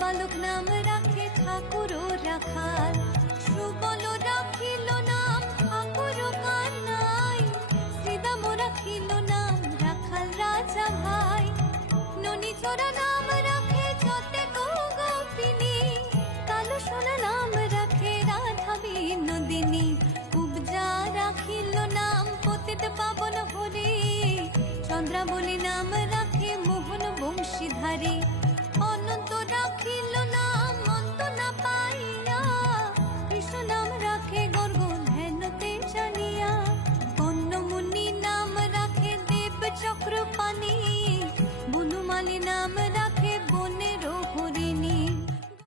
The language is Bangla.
বালক নাম রাখে ঠাকুর রাখাল, সুবল রাখিল নাম ঠাকুর কানাই, শ্রীদাম রাখিল নাম রাখাল রাজা ভাই, ননি চোরা